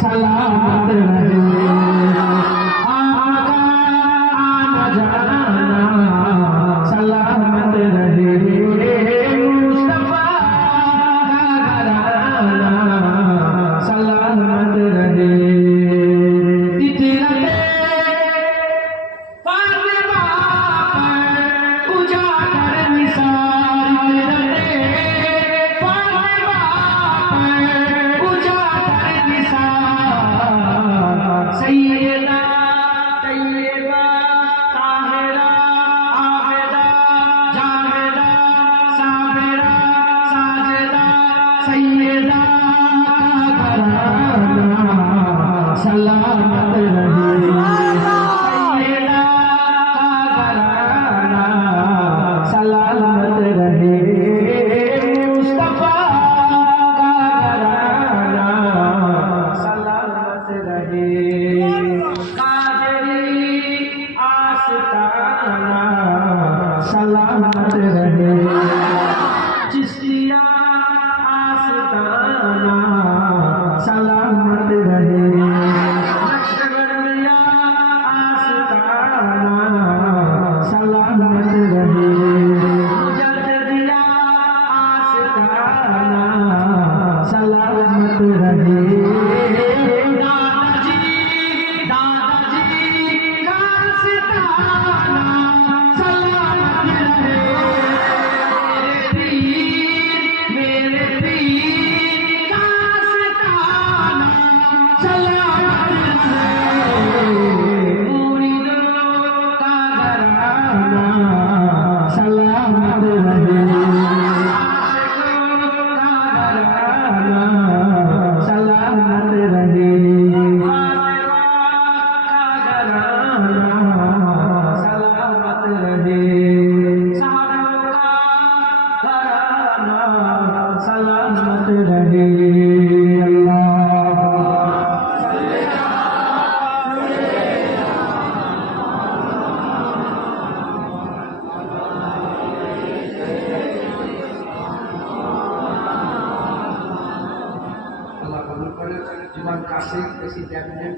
सलामत रहे आका आना जाना सलामत रहे मुस्तफा का घराना सलामत रहे तितरते फातिमा पर उजागर निसार रहे फातिमा पर उजागर निसार सैयदा तैयबा ताहिरा आबिदा जाहिदा साबिरा साजिदा सैयदा का घराना सलामत रहे सैयदा का घराना सलामत रहे मुस्तफा का घराना सलामत रहे कादरी आस्ताना सलामत रहे चिश्तिया आस्ताना सलामत रहे नक्शबंदिया आस्ताना सलामत रहे मुजद्दिदिया आस्ताना सलामत रहे दादाजी का आस्ताना सलामत रहे मेरे पीर का आस्ताना सलामत रहे मुरीदों का घराना सलामत रहे आशिकों का घराना सलामत रहे फातिमा का घराना सलामत रहे साहबों का घराना सलामत रहे Allah kabul করে জীবন কাছে প্রেসিডেন্টের